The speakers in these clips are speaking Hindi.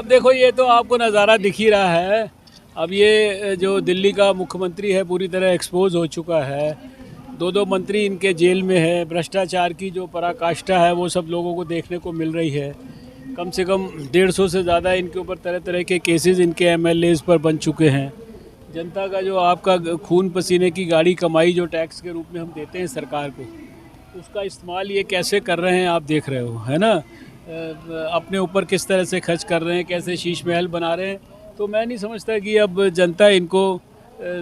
अब देखो, ये तो आपको नज़ारा दिख ही रहा है। अब ये जो दिल्ली का मुख्यमंत्री है पूरी तरह एक्सपोज हो चुका है। दो मंत्री इनके जेल में है। भ्रष्टाचार की जो पराकाष्ठा है वो सब लोगों को देखने को मिल रही है। कम से कम 150 से ज़्यादा इनके ऊपर तरह तरह के केसेस इनके एमएलएज पर बन चुके हैं। जनता का जो आपका खून पसीने की गाड़ी कमाई जो टैक्स के रूप में हम देते हैं सरकार को, उसका इस्तेमाल ये कैसे कर रहे हैं आप देख रहे हो, है ना। अपने ऊपर किस तरह से खर्च कर रहे हैं, कैसे शीश महल बना रहे हैं। तो मैं नहीं समझता कि अब जनता इनको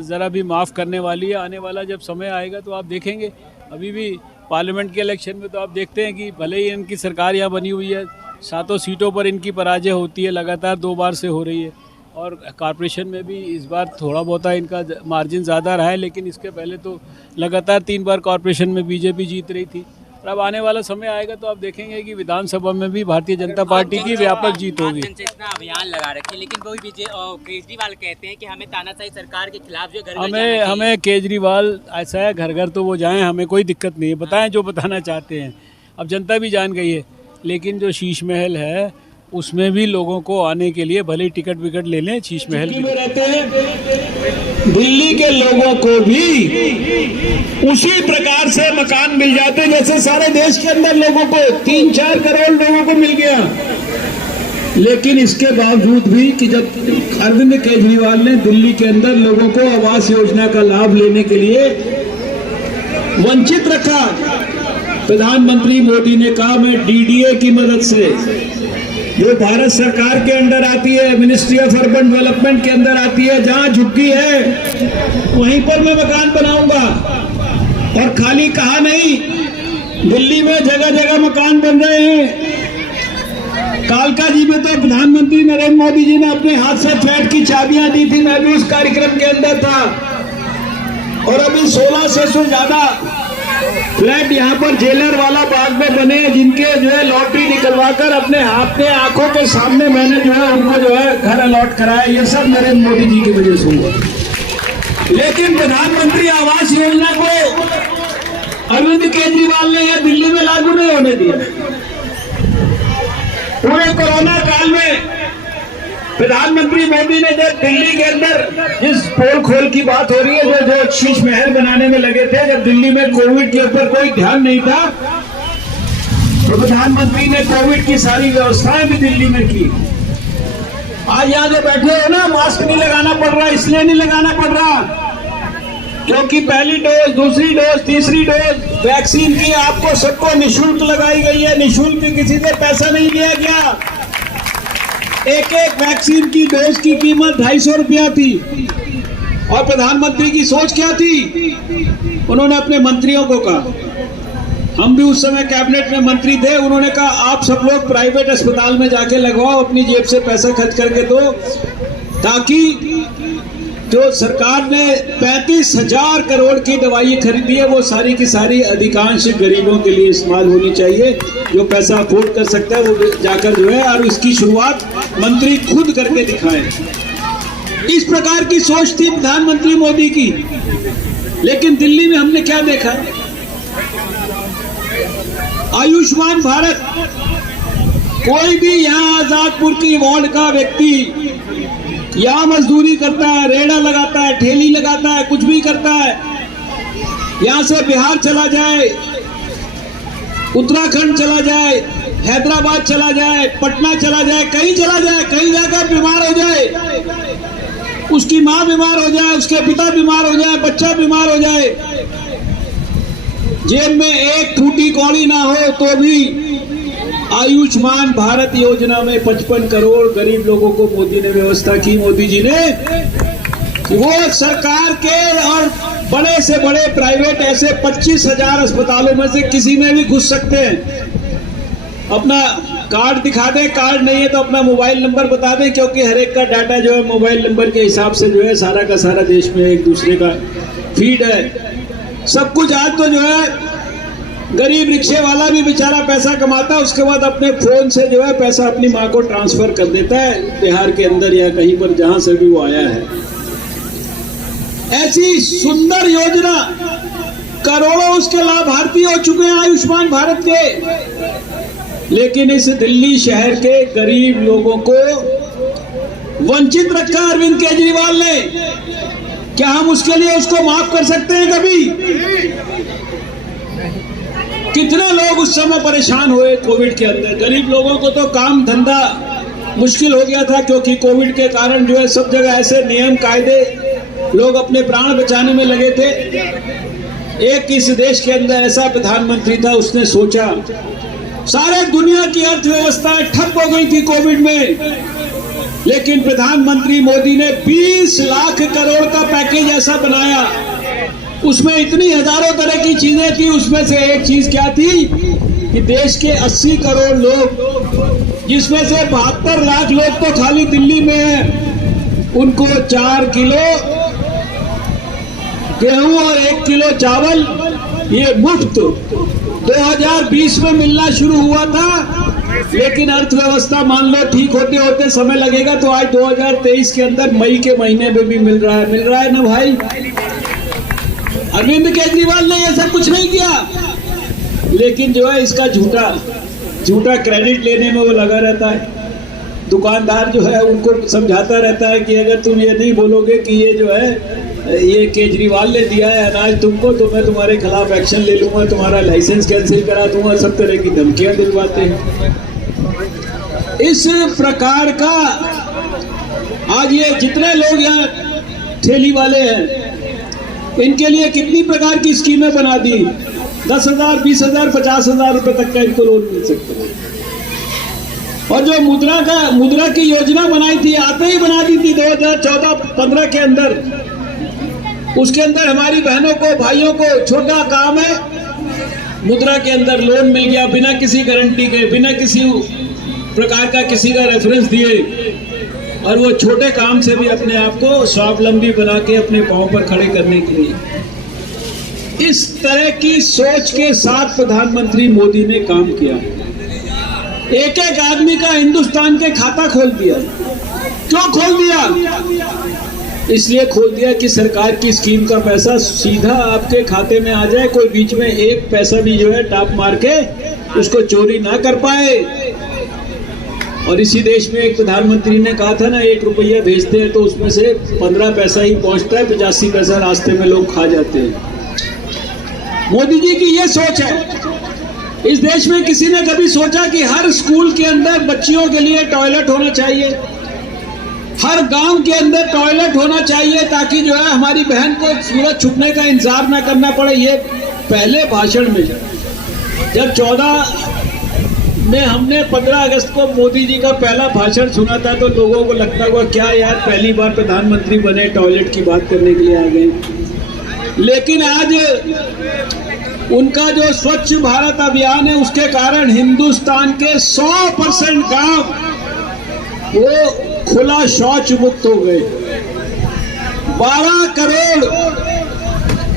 ज़रा भी माफ़ करने वाली है। आने वाला जब समय आएगा तो आप देखेंगे। अभी भी पार्लियामेंट के इलेक्शन में तो आप देखते हैं कि भले ही इनकी सरकार यहाँ बनी हुई है, 7 सीटों पर इनकी पराजय होती है, लगातार 2 बार से हो रही है। और कॉर्पोरेशन में भी इस बार थोड़ा बहुत इनका मार्जिन ज़्यादा रहा है, लेकिन इसके पहले तो लगातार 3 बार कॉर्पोरेशन में बीजेपी जीत रही थी। और अब आने वाला समय आएगा तो आप देखेंगे कि विधानसभा में भी भारतीय जनता पार्टी की व्यापक जीत होगी। अभियान लगा रखे, लेकिन वो केजरीवाल कहते हैं कि हमें तानाशाही सरकार के खिलाफ जो हमें केजरीवाल ऐसा है, घर घर तो वो जाएं, हमें कोई दिक्कत नहीं है, बताएं जो बताना चाहते हैं। अब जनता भी जान गई है, लेकिन जो शीश महल है उसमें भी लोगों को आने के लिए भले टिकट विकट ले लें, शीश महल में रहते हैं। दिल्ली के लोगों को भी उसी प्रकार से मकान मिल जाते जैसे सारे देश के अंदर लोगों को 3-4 करोड़ लोगों को मिल गया। लेकिन इसके बावजूद भी कि जब अरविंद केजरीवाल ने दिल्ली के अंदर लोगों को आवास योजना का लाभ लेने के लिए वंचित रखा, प्रधानमंत्री मोदी ने कहा मैं डीडीए की मदद से, जो भारत सरकार के अंडर आती है, मिनिस्ट्री ऑफ अर्बन डेवलपमेंट के अंदर आती है, जहां झुग्गी है वहीं पर मैं मकान बनाऊंगा। और खाली कहा नहीं, दिल्ली में जगह जगह मकान बन रहे हैं। कालका जी में तो प्रधानमंत्री नरेंद्र मोदी जी ने अपने हाथ से फ्लैट की चाबियां दी थी, मैं भी उस कार्यक्रम के अंदर था। और अभी 1600 से ज्यादा फ्लैट यहाँ पर जेलर वाला बाग में बने, जिनके जो है लॉटरी निकलवाकर अपने आंखों के सामने मैंने जो है उनको जो है घर अलॉट कराया। ये सब नरेंद्र मोदी जी की वजह से हुआ। लेकिन प्रधानमंत्री आवास योजना को अरविंद केजरीवाल ने यह दिल्ली में लागू नहीं होने दिया। पूरे कोरोना काल में प्रधानमंत्री मोदी ने जब दिल्ली के अंदर जिस पोल खोल की बात हो रही है, जो शीश महल बनाने में लगे थे, जब दिल्ली में कोविड के ऊपर कोई ध्यान नहीं था, तो प्रधानमंत्री ने कोविड की सारी व्यवस्थाएं भी दिल्ली में की। आज यहाँ जो बैठे हो ना, मास्क नहीं लगाना पड़ रहा। इसलिए नहीं लगाना पड़ रहा क्योंकि पहली डोज, दूसरी डोज, तीसरी डोज वैक्सीन की आपको सबको निःशुल्क लगाई गई है। निःशुल्क किसी से पैसा नहीं लिया गया। एक वैक्सीन की डोज की कीमत 250 रुपया थी। और प्रधानमंत्री की सोच क्या थी? उन्होंने अपने मंत्रियों को कहा, हम भी उस समय कैबिनेट में मंत्री थे, उन्होंने कहा आप सब लोग प्राइवेट अस्पताल में जाके लगवाओ, अपनी जेब से पैसा खर्च करके दो, ताकि जो सरकार ने 35,000 करोड़ की दवाई खरीदी है वो सारी की सारी अधिकांश गरीबों के लिए इस्तेमाल होनी चाहिए। जो पैसा अफोर्ड कर सकता है वो जाकर जो है, और इसकी शुरुआत मंत्री खुद करके दिखाएं। इस प्रकार की सोच थी प्रधानमंत्री मोदी की। लेकिन दिल्ली में हमने क्या देखा? आयुष्मान भारत, कोई भी यहाँ आजादपुर की वार्ड का व्यक्ति यहाँ मजदूरी करता है, रेड़ा लगाता है, ठेली लगाता है, कुछ भी करता है, यहाँ से बिहार चला जाए, उत्तराखंड चला जाए, हैदराबाद चला जाए, पटना चला जाए, कहीं चला जाए, कहीं जाकर बीमार हो जाए, उसकी माँ बीमार हो जाए, उसके पिता बीमार हो जाए, बच्चा बीमार हो जाए, जेब में एक टूटी कौड़ी ना हो तो भी आयुष्मान भारत योजना में 55 करोड़ गरीब लोगों को मोदी ने व्यवस्था की। मोदी जी ने वो सरकार के और बड़े से बड़े प्राइवेट ऐसे 25,000 अस्पतालों में से किसी में भी घुस सकते हैं। अपना कार्ड दिखा दें, कार्ड नहीं है तो अपना मोबाइल नंबर बता दें, क्योंकि हर एक का डाटा जो है मोबाइल नंबर के हिसाब से जो है सारा का सारा देश में एक दूसरे का फीड है। सब कुछ आज तो जो है गरीब रिक्शे वाला भी बेचारा पैसा कमाता है, उसके बाद अपने फोन से जो है पैसा अपनी माँ को ट्रांसफर कर देता है, बिहार के अंदर या कहीं पर जहां से भी वो आया है। ऐसी सुंदर योजना, करोड़ों उसके लाभार्थी हो चुके हैं आयुष्मान भारत के। लेकिन इस दिल्ली शहर के गरीब लोगों को वंचित रखा अरविंद केजरीवाल ने, क्या हम उसके लिए उसको माफ कर सकते हैं कभी? कितने लोग उस समय परेशान हुए कोविड के अंदर। गरीब लोगों को तो काम धंधा मुश्किल हो गया था, क्योंकि कोविड के कारण जो है सब जगह ऐसे नियम कायदे, लोग अपने प्राण बचाने में लगे थे। एक इस देश के अंदर ऐसा प्रधानमंत्री था, उसने सोचा, सारे दुनिया की अर्थव्यवस्था ठप हो गई थी कोविड में, लेकिन प्रधानमंत्री मोदी ने 20 लाख करोड़ का पैकेज ऐसा बनाया, उसमें इतनी हजारों तरह की चीजें थी। उसमें से एक चीज क्या थी कि देश के 80 करोड़ लोग, जिसमें से 72 लाख लोग तो खाली दिल्ली में हैं, उनको 4 किलो गेहूं और 1 किलो चावल ये मुफ्त 2020 में मिलना शुरू हुआ था। लेकिन अर्थव्यवस्था मान लो ठीक होते होते समय लगेगा, तो आज 2023 के अंदर मई के महीने में भी मिल रहा है ना भाई। अरविंद केजरीवाल ने ऐसा कुछ नहीं किया, लेकिन जो है इसका झूठा क्रेडिट लेने में वो लगा रहता है। दुकानदार जो है उनको समझाता रहता है कि अगर तुम ये नहीं बोलोगे कि ये जो है ये केजरीवाल ने दिया है अनाज तुमको, तो मैं तुम्हारे खिलाफ एक्शन ले लूंगा, तुम्हारा लाइसेंस कैंसिल करा दूंगा, सब तरह की धमकियां दिलवाते हैं। इस प्रकार का आज ये जितने लोग यहाँ ठेली वाले हैं, इनके लिए कितनी प्रकार की स्कीमें बना दी। 10,000, 20,000, 50,000 रुपए तक का इनको लोन मिल सकता है। और जो मुद्रा की योजना बनाई थी, आते ही बना दी थी 2014-15 के अंदर। उसके अंदर हमारी बहनों को, भाइयों को छोटा काम है, मुद्रा के अंदर लोन मिल गया बिना किसी गारंटी के, बिना किसी प्रकार का किसी का रेफरेंस दिए, और वो छोटे काम से भी अपने आप को स्वावलंबी बना के अपने पांव पर खड़े करने के लिए इस तरह की सोच के साथ प्रधानमंत्री मोदी ने काम किया। एक एक आदमी का हिंदुस्तान के खाता खोल दिया। क्यों खोल दिया? इसलिए खोल दिया कि सरकार की स्कीम का पैसा सीधा आपके खाते में आ जाए, कोई बीच में एक पैसा भी जो है टाप मार के उसको चोरी ना कर पाए। और इसी देश में एक प्रधानमंत्री ने कहा था ना, 1 रुपया भेजते हैं तो उसमें से 15 पैसा ही पहुंचता है, 85 पैसा रास्ते में लोग खा जाते हैं। मोदी जी की ये सोच है। इस देश में किसी ने कभी सोचा कि हर स्कूल के अंदर बच्चियों के लिए टॉयलेट होना चाहिए, हर गांव के अंदर टॉयलेट होना चाहिए, ताकि जो है हमारी बहन को सूरज छुपने का इंतजार ना करना पड़े। ये पहले भाषण में जब 14 में हमने 15 अगस्त को मोदी जी का पहला भाषण सुना था, तो लोगों को लगता हुआ क्या यार पहली बार प्रधानमंत्री बने, टॉयलेट की बात करने के लिए आ गए। लेकिन आज उनका जो स्वच्छ भारत अभियान है, उसके कारण हिंदुस्तान के 100% गांव वो खुला शौच मुक्त हो गए। 12 करोड़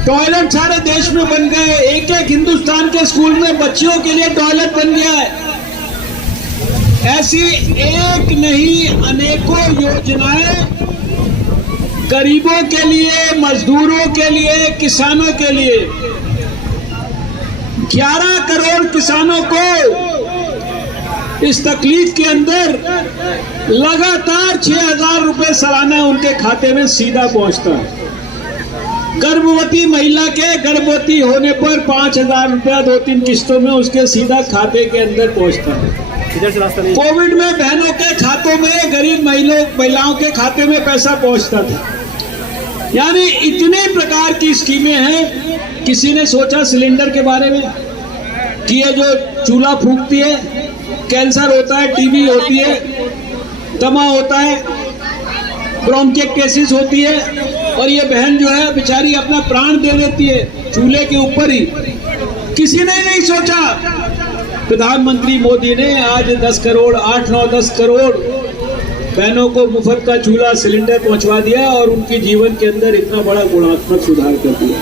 टॉयलेट सारे देश में बन गए। एक एक हिंदुस्तान के स्कूल में बच्चियों के लिए टॉयलेट बन गया है। ऐसी एक नहीं अनेकों योजनाएं गरीबों के लिए, मजदूरों के लिए, किसानों के लिए। 11 करोड़ किसानों को इस तकलीफ के अंदर लगातार 6,000 रुपए सालाना उनके खाते में सीधा पहुंचता है। गर्भवती महिला के गर्भवती होने पर 5,000 रुपया 2-3 किस्तों में उसके सीधा खाते के अंदर पहुंचता है। कोविड में बहनों के खातों में, गरीब महिलाओं के खाते में पैसा पहुंचता था। यानी इतने प्रकार की स्कीमें हैं। किसी ने सोचा सिलेंडर के बारे में कि ये जो चूल्हा फूंकती है, कैंसर होता है, टीबी होती है, दमा होता है, ब्रोंकियोकेसिस होती है, और ये बहन जो है बेचारी अपना प्राण दे देती है चूल्हे के ऊपर ही। किसी ने नहीं सोचा। प्रधानमंत्री मोदी ने आज 10 करोड़ 8-9-10 करोड़ बहनों को मुफ्त का चूल्हा सिलेंडर पहुंचवा दिया और उनके जीवन के अंदर इतना बड़ा गुणात्मक सुधार कर दिया।